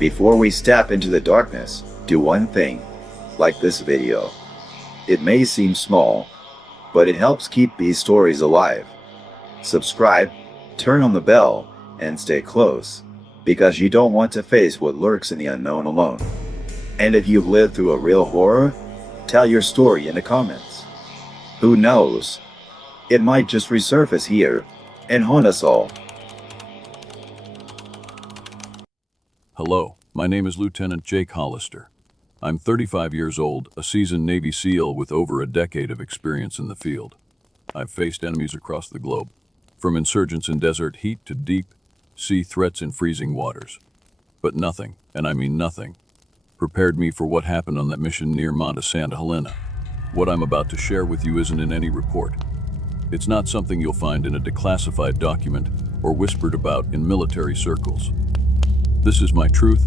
Before we step into the darkness, do one thing, like this video. It may seem small, but it helps keep these stories alive. Subscribe, turn on the bell, and stay close, because you don't want to face what lurks in the unknown alone. And if you've lived through a real horror, tell your story in the comments. Who knows? It might just resurface here and haunt us all. Hello, my name is Lieutenant Jake Hollister. I'm 35 years old, a seasoned Navy SEAL with over a decade of experience in the field. I've faced enemies across the globe, from insurgents in desert heat to deep sea threats in freezing waters. But nothing, and I mean nothing, prepared me for what happened on that mission near Monte Santa Helena. What I'm about to share with you isn't in any report. It's not something you'll find in a declassified document or whispered about in military circles. This is my truth,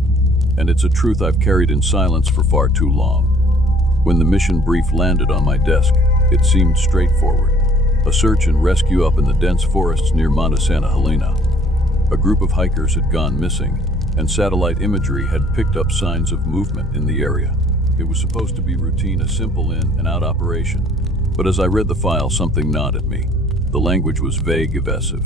and it's a truth I've carried in silence for far too long. When the mission brief landed on my desk, it seemed straightforward. A search and rescue up in the dense forests near Monte Santa Helena. A group of hikers had gone missing, and satellite imagery had picked up signs of movement in the area. It was supposed to be routine, a simple in and out operation. But as I read the file, something gnawed at me. The language was vague, evasive.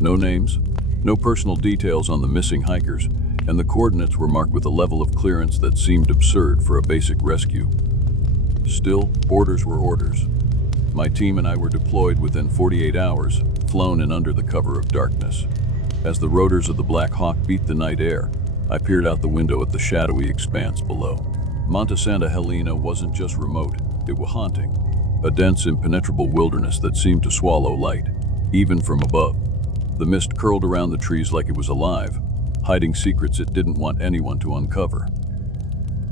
No names, no personal details on the missing hikers, and the coordinates were marked with a level of clearance that seemed absurd for a basic rescue. Still, orders were orders. My team and I were deployed within 48 hours, flown in under the cover of darkness. As the rotors of the Black Hawk beat the night air, I peered out the window at the shadowy expanse below. Monte Santa Helena wasn't just remote, it was haunting. A dense, impenetrable wilderness that seemed to swallow light, even from above. The mist curled around the trees like it was alive, hiding secrets it didn't want anyone to uncover.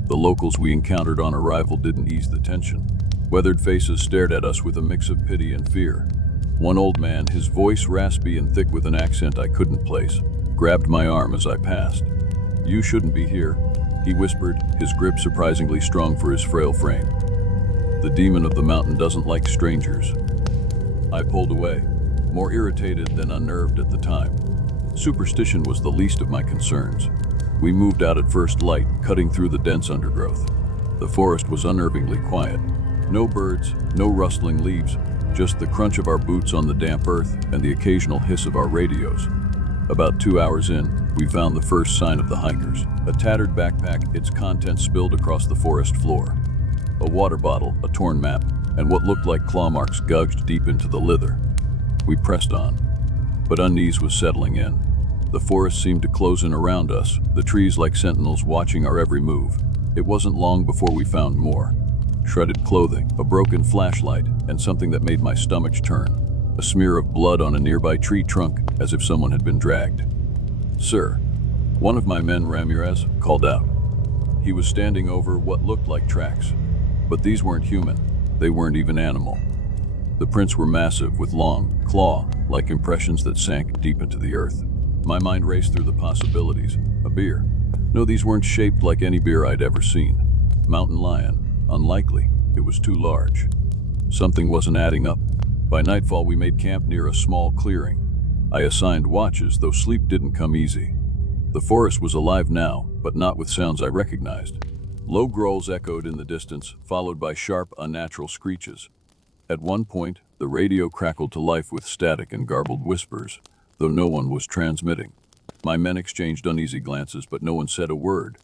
The locals we encountered on arrival didn't ease the tension. Weathered faces stared at us with a mix of pity and fear. One old man, his voice raspy and thick with an accent I couldn't place, grabbed my arm as I passed. "You shouldn't be here," he whispered, his grip surprisingly strong for his frail frame. "The demon of the mountain doesn't like strangers." I pulled away, more irritated than unnerved at the time. Superstition was the least of my concerns. We moved out at first light, cutting through the dense undergrowth. The forest was unnervingly quiet. No birds, no rustling leaves, just the crunch of our boots on the damp earth and the occasional hiss of our radios. About 2 hours in, we found the first sign of the hikers. A tattered backpack, its contents spilled across the forest floor. A water bottle, a torn map, and what looked like claw marks gouged deep into the leather. We pressed on, but unease was settling in. The forest seemed to close in around us, the trees like sentinels watching our every move. It wasn't long before we found more. Shredded clothing, a broken flashlight, and something that made my stomach turn. A smear of blood on a nearby tree trunk, as if someone had been dragged. "Sir," one of my men, Ramirez, called out. He was standing over what looked like tracks. But these weren't human. They weren't even animal. The prints were massive, with long, claw-like impressions that sank deep into the earth. My mind raced through the possibilities. A bear. No, these weren't shaped like any bear I'd ever seen. Mountain lion. Unlikely. It was too large. Something wasn't adding up. By nightfall, we made camp near a small clearing. I assigned watches, though sleep didn't come easy. The forest was alive now, but not with sounds I recognized. Low growls echoed in the distance, followed by sharp, unnatural screeches. At one point, the radio crackled to life with static and garbled whispers, though no one was transmitting. My men exchanged uneasy glances, but no one said a word.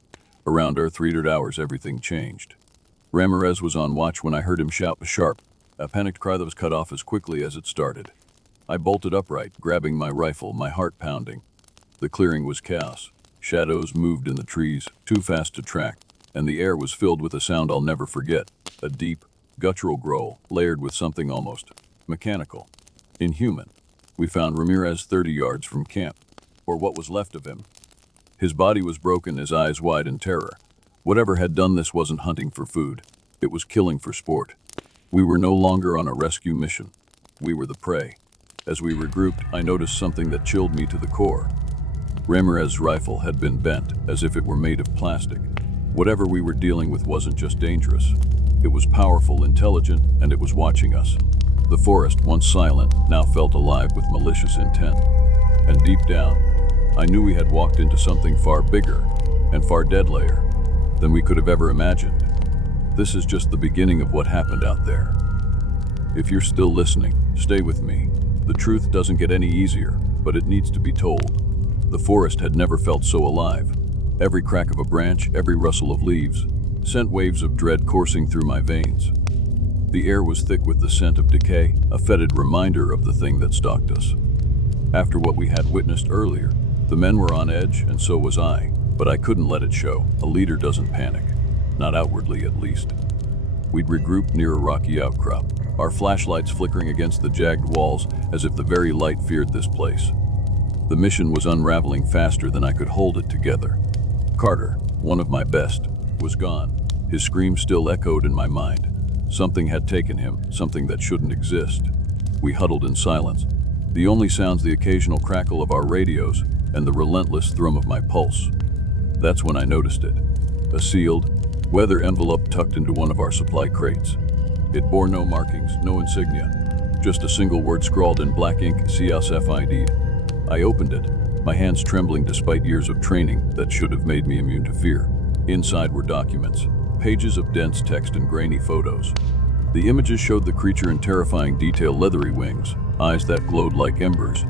Around our 300 hours, everything changed. Ramirez was on watch when I heard him shout sharp, a panicked cry that was cut off as quickly as it started. I bolted upright, grabbing my rifle, my heart pounding. The clearing was chaos. Shadows moved in the trees, too fast to track, and the air was filled with a sound I'll never forget, a deep, guttural growl, layered with something almost mechanical, inhuman. We found Ramirez 30 yards from camp, or what was left of him. His body was broken, his eyes wide in terror. Whatever had done this wasn't hunting for food. It was killing for sport. We were no longer on a rescue mission. We were the prey. As we regrouped, I noticed something that chilled me to the core. Ramirez's rifle had been bent, as if it were made of plastic. Whatever we were dealing with wasn't just dangerous. It was powerful, intelligent, and it was watching us. The forest, once silent, now felt alive with malicious intent. And deep down, I knew we had walked into something far bigger, and far deadlier than we could have ever imagined. This is just the beginning of what happened out there. If you're still listening, stay with me. The truth doesn't get any easier, but it needs to be told. The forest had never felt so alive. Every crack of a branch, every rustle of leaves, sent waves of dread coursing through my veins. The air was thick with the scent of decay, a fetid reminder of the thing that stalked us. After what we had witnessed earlier, the men were on edge, and so was I, but I couldn't let it show. A leader doesn't panic, not outwardly at least. We'd regrouped near a rocky outcrop, our flashlights flickering against the jagged walls as if the very light feared this place. The mission was unraveling faster than I could hold it together. Carter, one of my best, was gone. His scream still echoed in my mind. Something had taken him, something that shouldn't exist. We huddled in silence, the only sounds the occasional crackle of our radios and the relentless thrum of my pulse. That's when I noticed it. A sealed, weather envelope tucked into one of our supply crates. It bore no markings, no insignia, just a single word scrawled in black ink, CSFID. I opened it, my hands trembling despite years of training that should have made me immune to fear. Inside were documents, pages of dense text and grainy photos. The images showed the creature in terrifying detail: leathery wings, eyes that glowed like embers,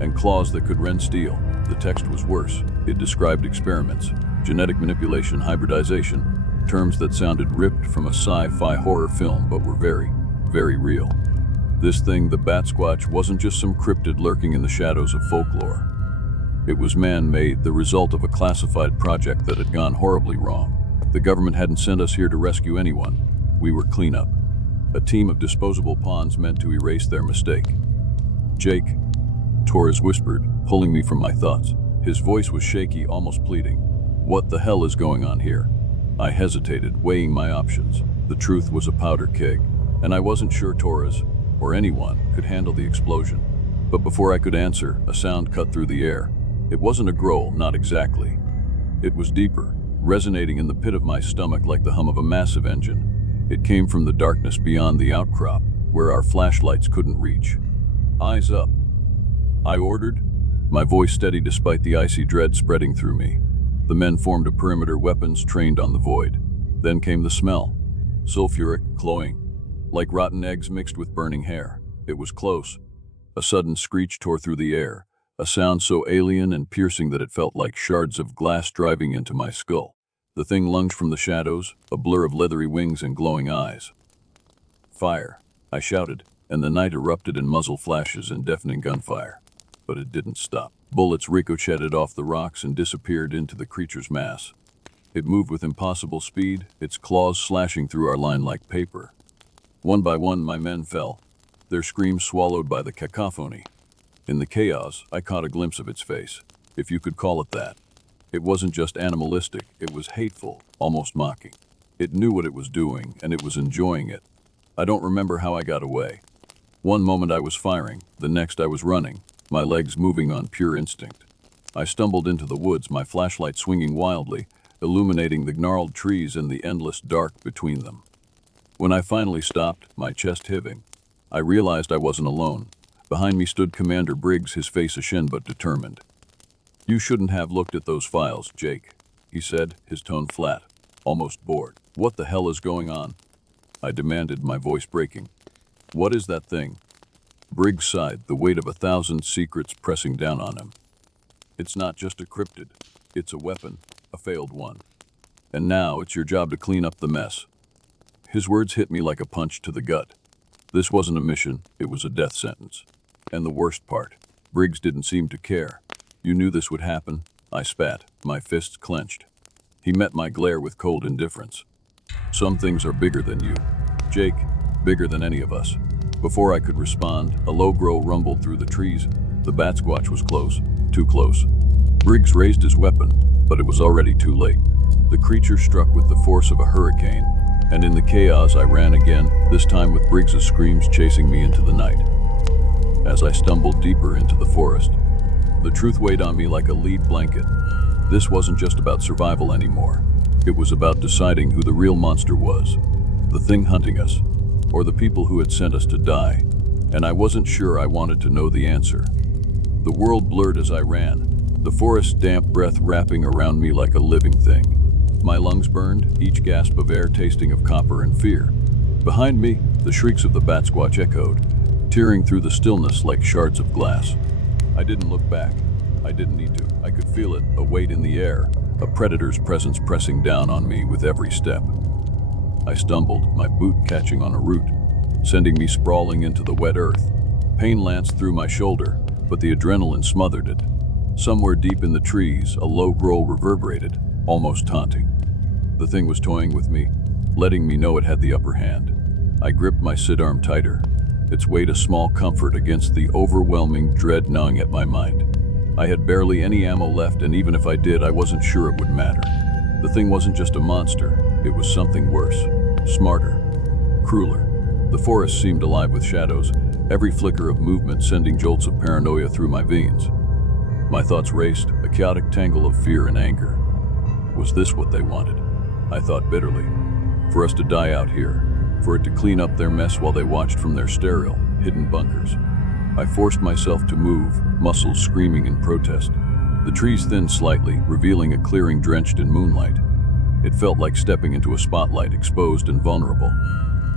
and claws that could rend steel. The text was worse. It described experiments, genetic manipulation, hybridization, terms that sounded ripped from a sci-fi horror film but were very, very real. This thing, the Batsquatch, wasn't just some cryptid lurking in the shadows of folklore. It was man-made, the result of a classified project that had gone horribly wrong. The government hadn't sent us here to rescue anyone. We were cleanup. A team of disposable pawns meant to erase their mistake. "Jake," Torres whispered, pulling me from my thoughts. His voice was shaky, almost pleading. "What the hell is going on here?" I hesitated, weighing my options. The truth was a powder keg, and I wasn't sure Torres, or anyone, could handle the explosion. But before I could answer, a sound cut through the air. It wasn't a growl, not exactly. It was deeper, resonating in the pit of my stomach like the hum of a massive engine. It came from the darkness beyond the outcrop, where our flashlights couldn't reach. "Eyes up," I ordered, my voice steady despite the icy dread spreading through me. The men formed a perimeter, weapons trained on the void. Then came the smell, sulfuric, cloying, like rotten eggs mixed with burning hair. It was close. A sudden screech tore through the air, a sound so alien and piercing that it felt like shards of glass driving into my skull. The thing lunged from the shadows, a blur of leathery wings and glowing eyes. "Fire," I shouted, and the night erupted in muzzle flashes and deafening gunfire. But it didn't stop. Bullets ricocheted off the rocks and disappeared into the creature's mass. It moved with impossible speed, its claws slashing through our line like paper. One by one, my men fell, their screams swallowed by the cacophony. In the chaos, I caught a glimpse of its face, if you could call it that. It wasn't just animalistic, it was hateful, almost mocking. It knew what it was doing, and it was enjoying it. I don't remember how I got away. One moment I was firing, the next I was running, my legs moving on pure instinct. I stumbled into the woods, my flashlight swinging wildly, illuminating the gnarled trees and the endless dark between them. When I finally stopped, my chest heaving, I realized I wasn't alone. Behind me stood Commander Briggs, his face ashen but determined. "You shouldn't have looked at those files, Jake," he said, his tone flat, almost bored. "What the hell is going on?" I demanded, my voice breaking. "What is that thing?" Briggs sighed, the weight of 1,000 secrets pressing down on him. "It's not just a cryptid. It's a weapon, a failed one. And now it's your job to clean up the mess." His words hit me like a punch to the gut. This wasn't a mission, it was a death sentence. And the worst part, Briggs didn't seem to care. "You knew this would happen," I spat, my fists clenched. He met my glare with cold indifference. "Some things are bigger than you, Jake, bigger than any of us." Before I could respond, a low growl rumbled through the trees. The Batsquatch was close, too close. Briggs raised his weapon, but it was already too late. The creature struck with the force of a hurricane, and in the chaos I ran again, this time with Briggs's screams chasing me into the night. As I stumbled deeper into the forest, the truth weighed on me like a lead blanket. This wasn't just about survival anymore. It was about deciding who the real monster was, the thing hunting us, or the people who had sent us to die, and I wasn't sure I wanted to know the answer. The world blurred as I ran, the forest's damp breath wrapping around me like a living thing. My lungs burned, each gasp of air tasting of copper and fear. Behind me, the shrieks of the Batsquatch echoed, tearing through the stillness like shards of glass. I didn't look back. I didn't need to. I could feel it, a weight in the air, a predator's presence pressing down on me with every step. I stumbled, my boot catching on a root, sending me sprawling into the wet earth. Pain lanced through my shoulder, but the adrenaline smothered it. Somewhere deep in the trees, a low growl reverberated, almost taunting. The thing was toying with me, letting me know it had the upper hand. I gripped my sidearm tighter, its weight a small comfort against the overwhelming dread gnawing at my mind. I had barely any ammo left, and even if I did, I wasn't sure it would matter. The thing wasn't just a monster, it was something worse, smarter, crueler. The forest seemed alive with shadows, every flicker of movement sending jolts of paranoia through my veins. My thoughts raced, a chaotic tangle of fear and anger. Was this what they wanted? I thought bitterly. For us to die out here, for it to clean up their mess while they watched from their sterile, hidden bunkers. I forced myself to move, muscles screaming in protest. The trees thinned slightly, revealing a clearing drenched in moonlight. It felt like stepping into a spotlight, exposed and vulnerable.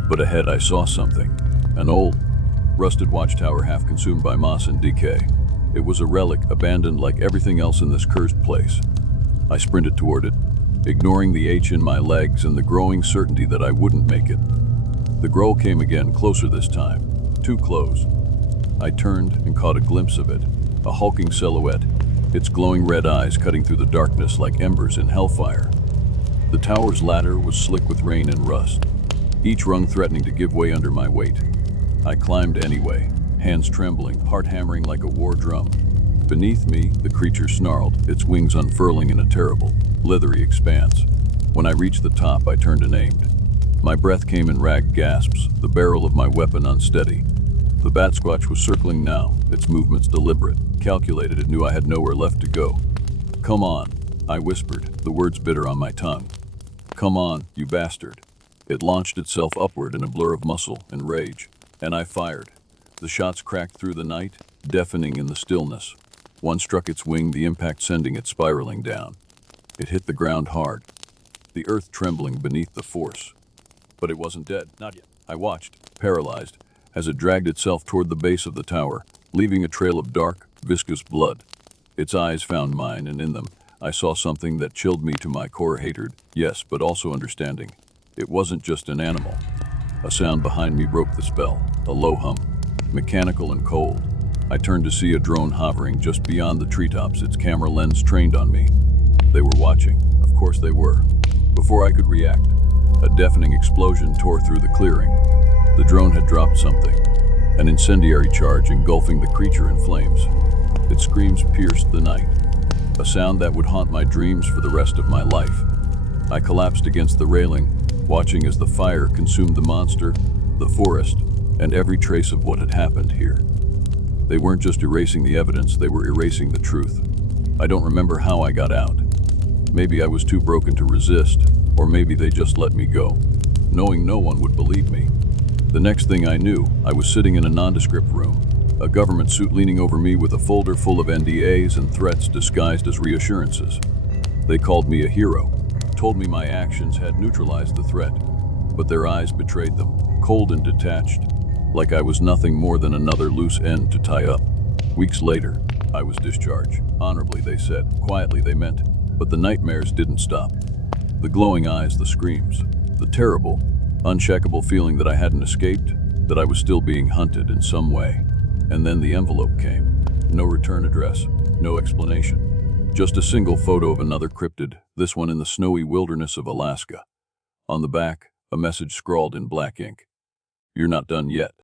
But ahead I saw something. An old, rusted watchtower half consumed by moss and decay. It was a relic, abandoned like everything else in this cursed place. I sprinted toward it, ignoring the ache in my legs and the growing certainty that I wouldn't make it. The growl came again, closer this time, too close. I turned and caught a glimpse of it, a hulking silhouette, its glowing red eyes cutting through the darkness like embers in hellfire. The tower's ladder was slick with rain and rust, each rung threatening to give way under my weight. I climbed anyway, hands trembling, heart hammering like a war drum. Beneath me, the creature snarled, its wings unfurling in a terrible, leathery expanse. When I reached the top, I turned and aimed. My breath came in ragged gasps, the barrel of my weapon unsteady. The Batsquatch was circling now, its movements deliberate, calculated. It knew I had nowhere left to go. "Come on," I whispered, the words bitter on my tongue. "Come on, you bastard." It launched itself upward in a blur of muscle and rage, and I fired. The shots cracked through the night, deafening in the stillness. One struck its wing, the impact sending it spiraling down. It hit the ground hard, the earth trembling beneath the force. But it wasn't dead, not yet. I watched, paralyzed, as it dragged itself toward the base of the tower, leaving a trail of dark, viscous blood. Its eyes found mine, and in them, I saw something that chilled me to my core. Hatred, yes, but also understanding. It wasn't just an animal. A sound behind me broke the spell, a low hum, mechanical and cold. I turned to see a drone hovering just beyond the treetops, its camera lens trained on me. They were watching, of course they were. Before I could react, a deafening explosion tore through the clearing. The drone had dropped something, an incendiary charge engulfing the creature in flames. Its screams pierced the night, a sound that would haunt my dreams for the rest of my life. I collapsed against the railing, watching as the fire consumed the monster, the forest, and every trace of what had happened here. They weren't just erasing the evidence, they were erasing the truth. I don't remember how I got out. Maybe I was too broken to resist, or maybe they just let me go, knowing no one would believe me. The next thing I knew, I was sitting in a nondescript room, a government suit leaning over me with a folder full of NDAs and threats disguised as reassurances. They called me a hero, told me my actions had neutralized the threat, but their eyes betrayed them, cold and detached, like I was nothing more than another loose end to tie up. Weeks later, I was discharged. Honorably, they said. Quietly, they meant. But the nightmares didn't stop. The glowing eyes, the screams, the terrible, unshakable feeling that I hadn't escaped, that I was still being hunted in some way. And then the envelope came. No return address, no explanation. Just a single photo of another cryptid, this one in the snowy wilderness of Alaska. On the back, a message scrawled in black ink. "You're not done yet."